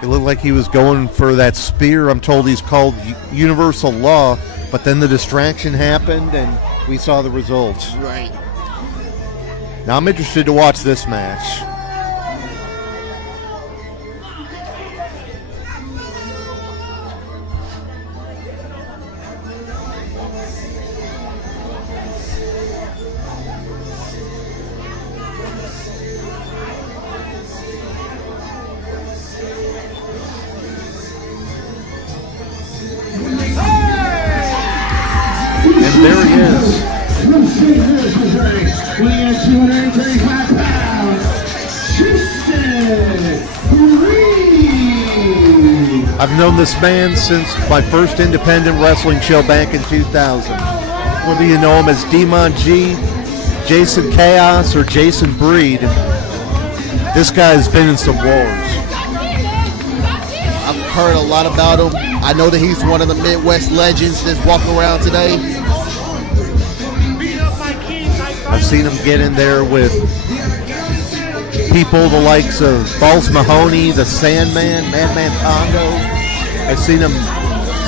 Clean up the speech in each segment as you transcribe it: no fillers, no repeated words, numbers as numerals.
It looked like he was going for that spear. I'm told he's called Universal Law, but then the distraction happened and we saw the results. Right. Now I'm interested to watch this match. And there he is. Weighing at 235 pounds, Jayson. I've known this man since my first independent wrestling show back in 2000. Whether you know him as Demon G, Jason Chaos, or Jason Breed, this guy's been in some wars. I've heard a lot about him. I know that he's one of the Midwest legends that's walking around today. I've seen him get in there with people the likes of Balls Mahoney, the Sandman, Madman Pondo. I've seen him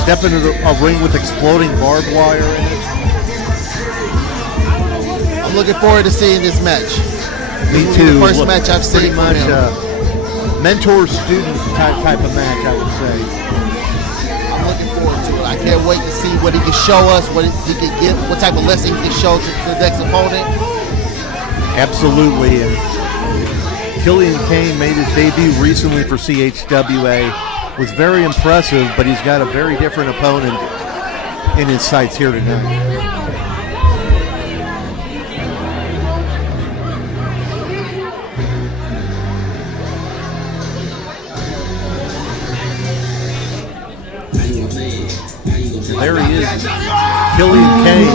step into a ring with exploding barbed wire in it. I'm looking forward to seeing this match. Me too. The first match I've seen pretty from much him. Mentor-student type of match, I would say. I'm looking forward to it. I can't wait to see what he can show us, what he can give, what type of lesson he can show to the next opponent. Absolutely. And Killian Kayne made his debut recently for CHWA. Was very impressive, but he's got a very different opponent in his sights here tonight. There he is, Killian Kayne.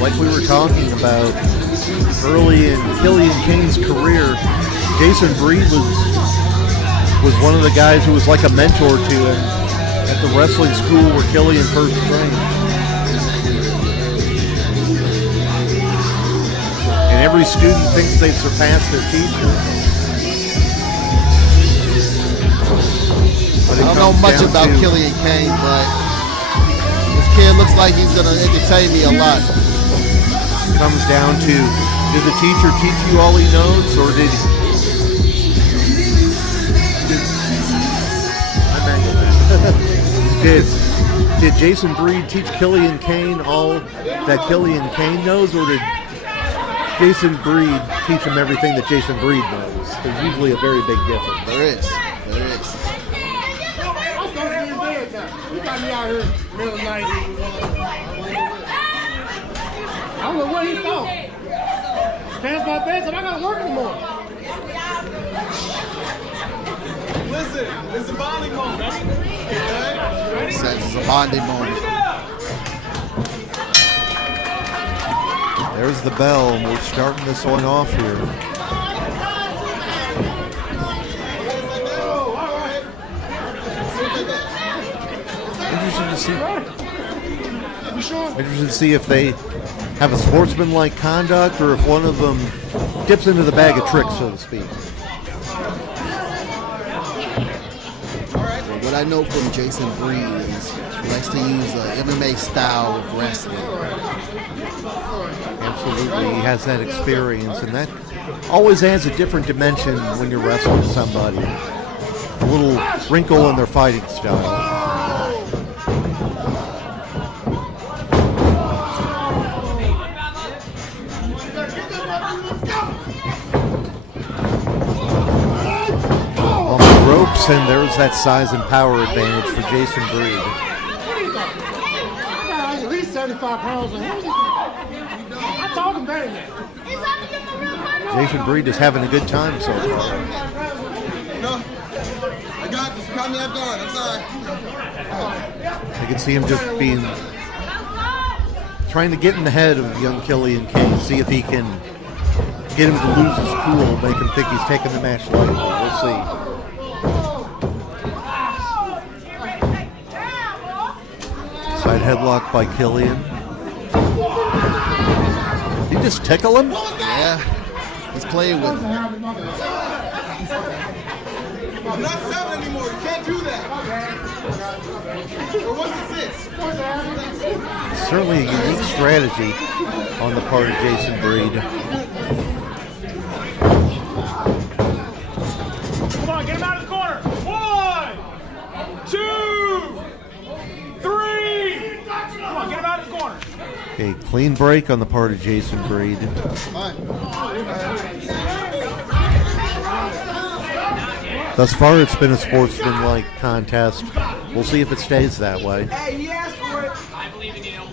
Like we were talking about early in Killian Kayne's career, Jason Breed was one of the guys who was like a mentor to him at the wrestling school where Killian first trained. And every student thinks they've surpassed their teacher. I don't know much about Killian Kayne, but this kid looks like he's going to entertain me a lot. Comes down to, did the teacher teach you all he knows, or did Jason Breed teach Killian Kayne all that Killian Kayne knows, or did Jason Breed teach him everything that Jason Breed knows? There's usually a very big difference. There is. You got me out here middle of the night. I don't know what he thought. Pants my bed, and I gotta work in the morning. Listen, it's a bonding moment. It's a bonding moment. There's the bell, and we're starting this one off here. Interested to see if they have a sportsmanlike conduct or if one of them dips into the bag of tricks, so to speak. What I know from Jason Breed is he likes to use MMA style of wrestling. Absolutely, he has that experience, and that always adds a different dimension when you're wrestling somebody. A little wrinkle in their fighting style. Ropes, and there's that size and power advantage for Jason Breed. At least 75 pounds. I'm talking better than that. Jason Breed is having a good time so far. No, I got this. You caught me off guard. I'm sorry. I can see him just trying to get in the head of young Killian Kayne, see if he can get him to lose his cool, make him think he's taking the match lightly. We'll see. Side headlock by Killian. Did he just tickle him? Yeah, he's playing with him. I'm not 7 anymore. You can't do that. Or what's the 6? Certainly a unique strategy on the part of Jayson Breed. Come on, get him out of the corner. 1, 2, 3. Come on, get him out of the corner. A clean break on the part of Jayson Breed. Thus far, it's been a sportsmanlike contest. We'll see if it stays that way. Hey, he asked for it. I believe in you. Come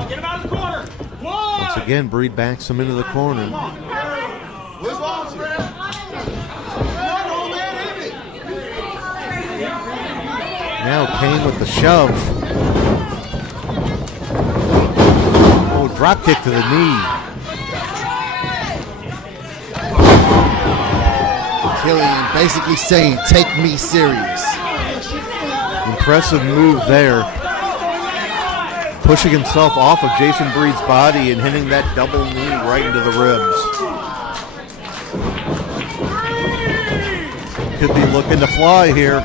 on, get him out of the corner. 1. Once again, Breed backs him into the corner. What's wrong with you? Come on, old man, hit it. Now Kayne with the shove. Oh, drop kick to the knee. Killian basically saying, take me serious. Impressive move there. Pushing himself off of Jayson Breed's body and hitting that double knee right into the ribs. Could be looking to fly here.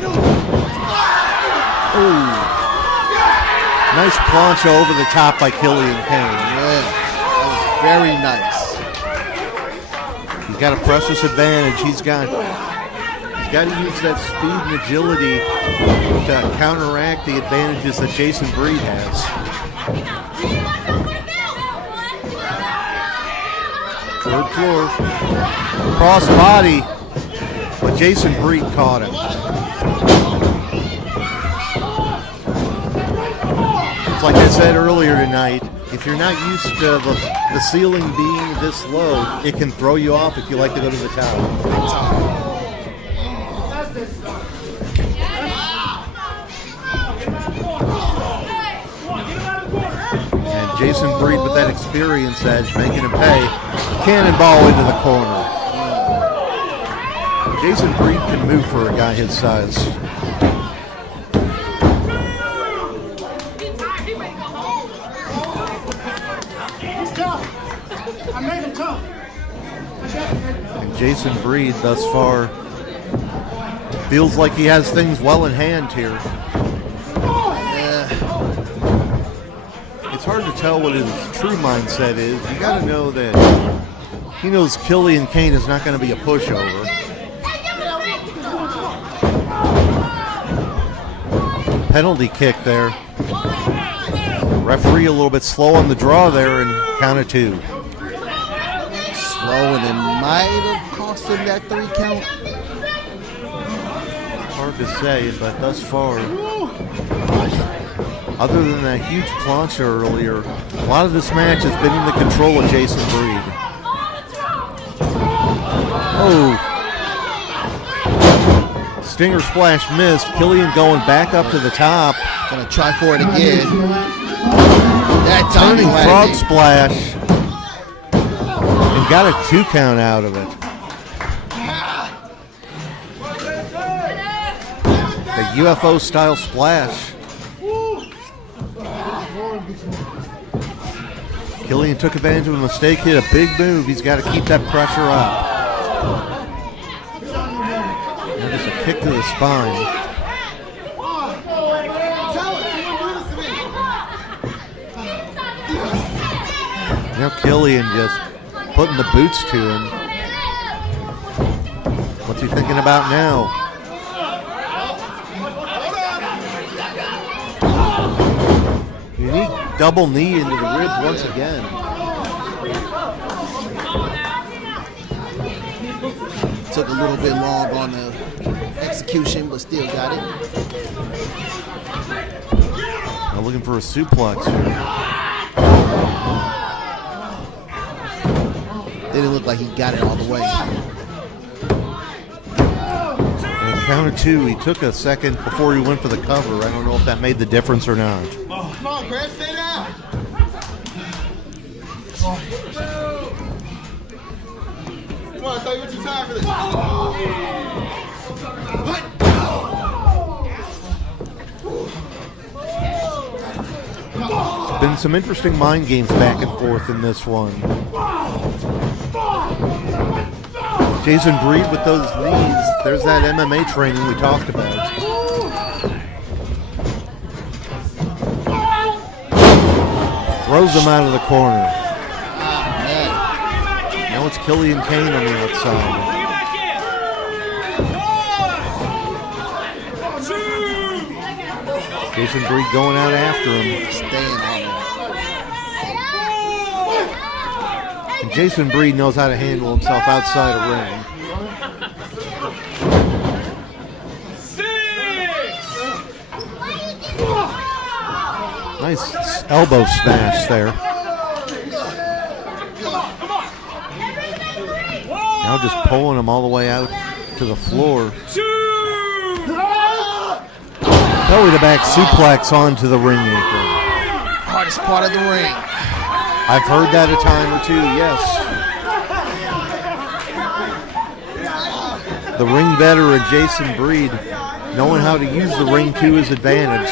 Ooh. Nice plancha over the top by Killian Kayne. Yeah, that was very nice. He's got a precious advantage. He's got to use that speed and agility to counteract the advantages that Jayson Breed has. Third floor. Cross body. But Jayson Breed caught him. It's like I said earlier tonight, if you're not used to the ceiling being this low, it can throw you off if you like to go to the top. And Jayson Breed with that experience edge, making him pay. Cannonball into the corner. Jayson Breed can move for a guy his size. He's tough. I made him tough. And Jayson Breed thus far feels like he has things well in hand here. Yeah. It's hard to tell what his true mindset is. You got to know that he knows Killian Kayne is not going to be a pushover. Penalty kick there. Referee a little bit slow on the draw there and count of 2. Slow, and it might have cost him that 3 count. Hard to say, but thus far, other than that huge plancha earlier, a lot of this match has been in the control of Jayson Breed. Oh. Stinger splash missed. Killian going back up to the top. Gonna try for it again. That time Turning frog splash. And got a 2 count out of it. The UFO style splash. Killian took advantage of a mistake, hit a big move. He's got to keep that pressure up. Now just a kick to the spine. Now Killian just putting the boots to him. What's he thinking about now? Unique double knee into the ribs once again. Took a little bit long on the execution, but still got it. Now looking for a suplex here. Didn't look like he got it all the way. And Count of 2. He took a second before he went for the cover. I don't know if that made the difference or not. Come on, Chris, stay down. Come on, I thought you were too tired for this. There's been some interesting mind games back and forth in this one. Jayson Breed with those knees. There's that MMA training we talked about. Throws him out of the corner. Now it's Killian Kayne on the outside. Jayson Breed going out after him. Staying on him. And Jayson Breed knows how to handle himself outside a ring. Nice elbow smash there. Now just pulling him all the way out to the floor. Belly to back suplex onto the ring apron. Hardest part of the ring. I've heard that a time or two, yes. The ring veteran Jayson Breed knowing how to use the ring to his advantage.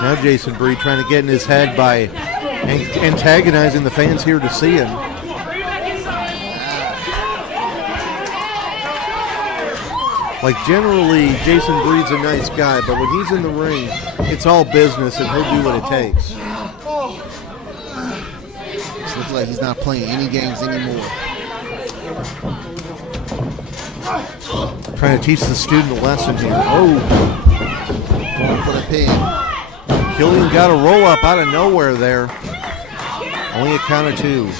Now Jayson Breed trying to get in his head by antagonizing the fans here to see him. Like generally, Jayson Breed's a nice guy, but when he's in the ring, it's all business and he'll do what it takes. This looks like he's not playing any games anymore. Trying to teach the student a lesson here. Oh, Going for the pin. Killian got a roll up out of nowhere there. Only a count of 2.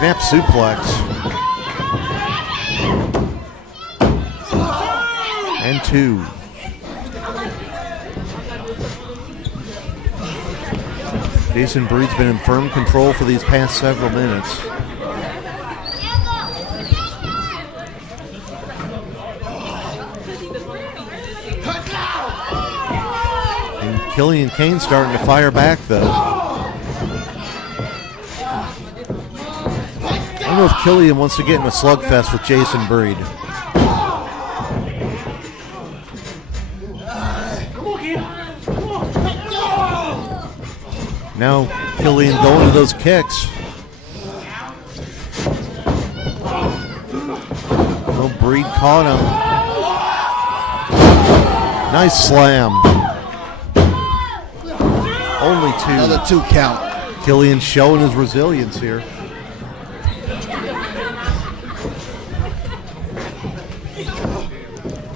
Snap suplex. And 2. Jayson Breed's been in firm control for these past several minutes. And Killian Kayne starting to fire back though. I don't know if Killian wants to get in a slugfest with Jayson Breed. Now Killian going to those kicks. Well, Breed caught him. Nice slam. Only 2. Another 2 count. Killian showing his resilience here.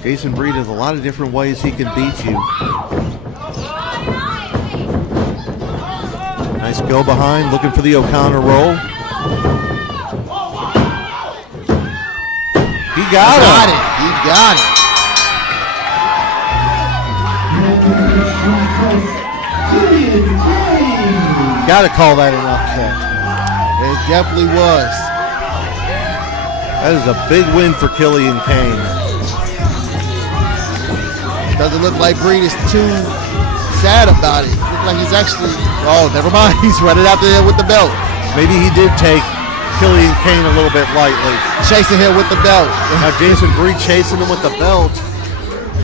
Jayson Breed has a lot of different ways he can beat you. Nice go behind, looking for the O'Connor roll. He got it. He got it. Got to call that an upset. It definitely was. That is a big win for Killian Kayne. Doesn't look like Breed is too sad about it. Looks like he's actually, oh, never mind. He's running out there with the belt. Maybe he did take Killian Kayne a little bit lightly. Chasing him with the belt. Now Jayson Breed chasing him with the belt.